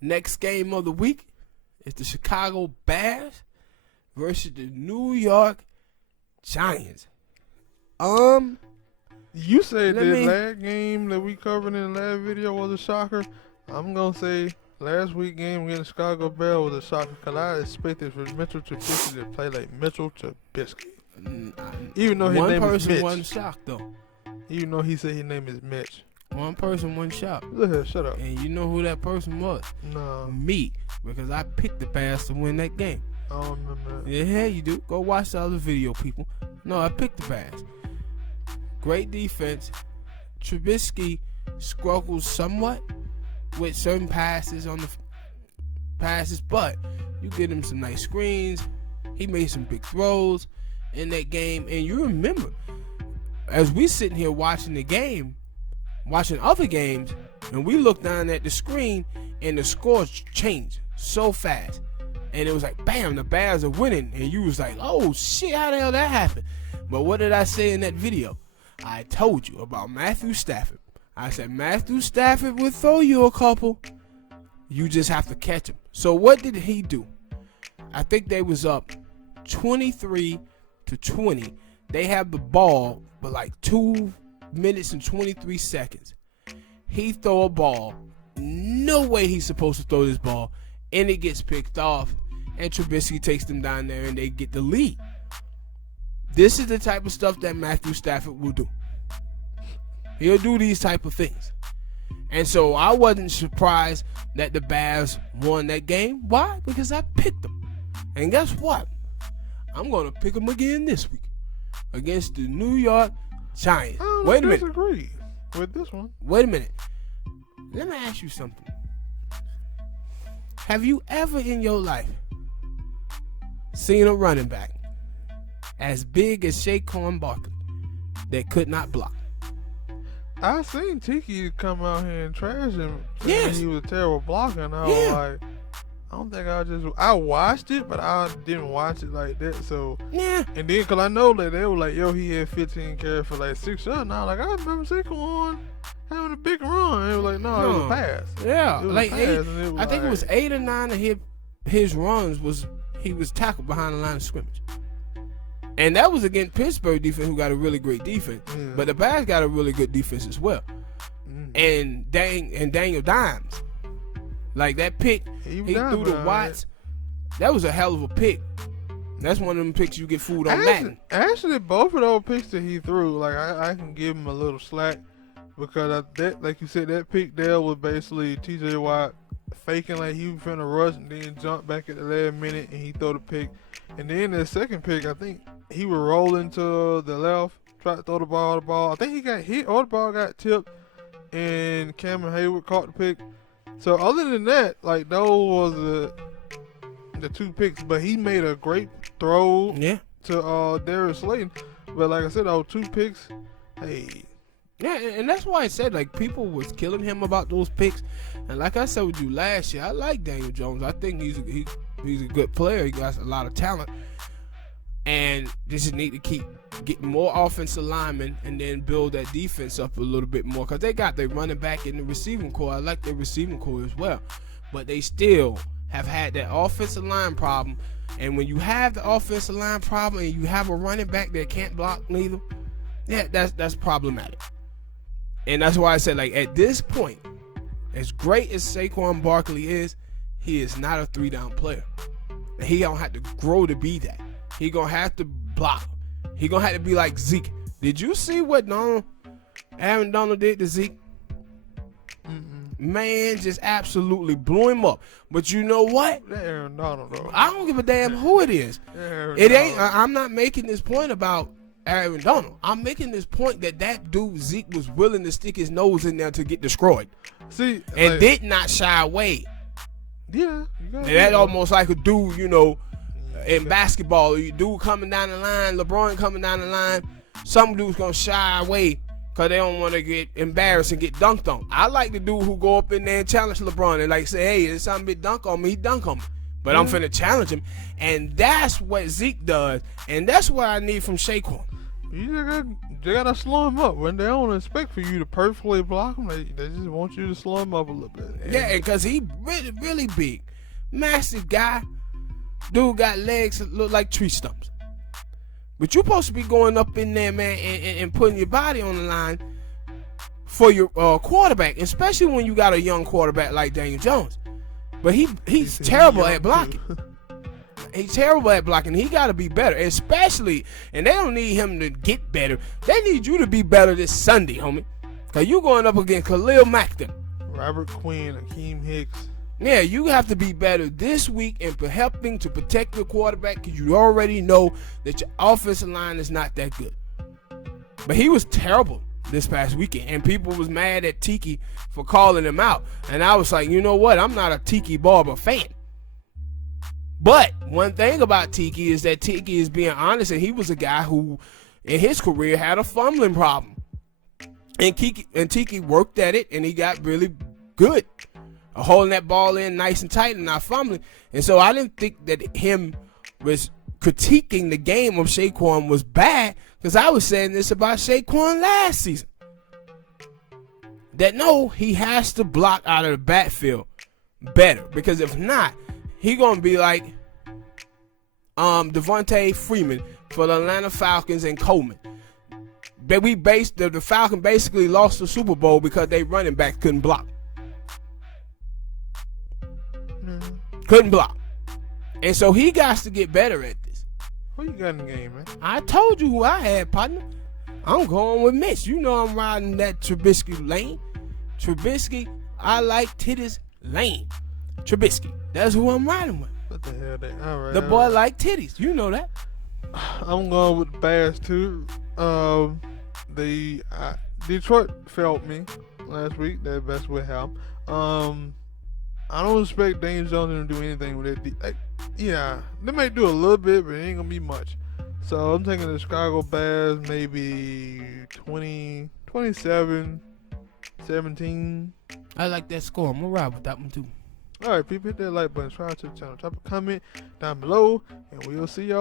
Next game of the week is the Chicago Bears versus the New York Giants. You said that last game that we covered in the last video was a shocker. I'm going to say last week game against Chicago Bears was a shocker because I expected for Mitchell Trubisky to play like Mitchell Trubisky. Even though his name is Mitch. One person wasn't shocked, though. Even though he said his name is Mitch. One person wasn't shocked. Look here, shut up. And you know who that person was? No. Me. Because I picked the Bears to win that game. I don't remember that. Yeah, you do. Go watch the other video, people. No, I picked the Bears. Great defense. Trubisky struggles somewhat with certain passes on the passes, but you get him some nice screens. He made some big throws in that game. And you remember, as we sitting here watching the game, watching other games, and we look down at the screen and the scores changed so fast. And it was like, bam, the Bears are winning. And you was like, oh, shit, how the hell that happened? But what did I say in that video? I told you about Matthew Stafford. I said, Matthew Stafford will throw you a couple. You just have to catch him. So what did he do? I think they was up 23-20. They have the ball for like 2 minutes and 23 seconds. He throw a ball. No way he's supposed to throw this ball. And it gets picked off. And Trubisky takes them down there and they get the lead. This is the type of stuff that Matthew Stafford will do. He'll do these type of things. And so I wasn't surprised that the Bears won that game. Why? Because I picked them. And guess what? I'm going to pick them again this week against the New York Giants. Wait a minute. I disagree with this one. Wait a minute. Let me ask you something. Have you ever in your life seen a running back as big as Saquon Barkley that could not block? I seen Tiki come out here and trash him. Yes. He was a terrible blocker, and I was like, I don't think I watched it, but I didn't watch it like that. So yeah. And then, cause I know that they were like, yo, he had 15 carries for like 6 yards. Now, like I remember Saquon having a big run. It was like, no, it was a pass. Yeah, it was like a pass, I think it was 8 or 9 of his runs was he was tackled behind the line of scrimmage. And that was against Pittsburgh defense, who got a really great defense. Yeah. But the Bears got a really good defense as well. And Daniel Dimes, like that pick, he threw to Watts. That was a hell of a pick. That's one of them picks you get food on Madden. Actually, both of those picks that he threw, like I can give him a little slack because that, like you said, that pick there was basically T.J. Watt faking like he was finna rush and then jump back at the last minute and he throw the pick. And then the second pick, I think he was rolling to the left, tried to throw the ball. I think he got hit or the ball got tipped, and Cameron Hayward caught the pick. So other than that, like those was the 2 picks. But he made a great throw to Darius Slayton. But like I said, those 2 picks, hey. Yeah, and that's why I said, like, people was killing him about those picks. And like I said with you last year, I like Daniel Jones. I think he's a good player. He got a lot of talent. And they just need to keep getting more offensive linemen and then build that defense up a little bit more. Because they got their running back in the receiving core. I like their receiving core as well. But they still have had that offensive line problem. And when you have the offensive line problem and you have a running back that can't block neither, yeah, that's problematic. And that's why I said, like, at this point, as great as Saquon Barkley is, he is not a 3-down player. And he don't have to grow to be that. He gonna have to block. He gonna have to be like Zeke. Did you see what Aaron Donald did to Zeke? Man, just absolutely blew him up. But you know what? That Aaron Donald, though. I don't give a damn who it is. It ain't. I'm not making this point about Aaron Donald. I'm making this point that dude Zeke was willing to stick his nose in there to get destroyed. See, and like, did not shy away. Yeah, that almost like a dude, in basketball, a dude coming down the line, LeBron coming down the line. Some dude's gonna shy away because they don't want to get embarrassed and get dunked on. I like the dude who go up in there and challenge LeBron and like say, "Hey, there's something big dunk on me." He dunk on me. But I'm finna challenge him. And that's what Zeke does. And that's what I need from Saquon. You just got they gotta slow him up. When they don't expect for you to perfectly block him, they just want you to slow him up a little bit. Yeah, because he really, really big. Massive guy. Dude got legs that look like tree stumps. But you're supposed to be going up in there, man, and putting your body on the line for your quarterback, especially when you got a young quarterback like Daniel Jones. But he's terrible at blocking. He's terrible at blocking. He got to be better, especially, and they don't need him to get better. They need you to be better this Sunday, homie. Because you going up against Khalil Mack. Robert Quinn, Akeem Hicks. Yeah, you have to be better this week in helping to protect your quarterback because you already know that your offensive line is not that good. But he was terrible this past weekend, and people was mad at Tiki for calling him out. And I was like, you know what? I'm not a Tiki Barber fan. But one thing about Tiki is that Tiki is being honest, and he was a guy who, in his career, had a fumbling problem. And Tiki worked at it, and he got really good. Holding that ball in nice and tight and not fumbling. And so I didn't think that him was critiquing the game of Saquon was bad, because I was saying this about Saquon last season. That no, he has to block out of the backfield better, because if not, he gonna be like Devontae Freeman for the Atlanta Falcons and Coleman. That the Falcons basically lost the Super Bowl because they running back couldn't block. Couldn't block. And so he got to get better at this. Who you got in the game, man? I told you who I had, partner. I'm going with Mitch. You know I'm riding that Trubisky lane. Trubisky, I like titties lane. Trubisky. That's who I'm riding with. What the hell? All right. The boy like titties. You know that. I'm going with the Bears too. Detroit failed me last week. That's what happened. I don't expect Daniel Jones to do anything with it. Yeah, they might do a little bit, but it ain't gonna be much. So I'm taking the Chicago Bears, maybe 20, 27, 17. I like that score. I'm gonna ride with that one too. All right, people, hit that like button, subscribe to the channel, drop a comment down below, and we'll see y'all.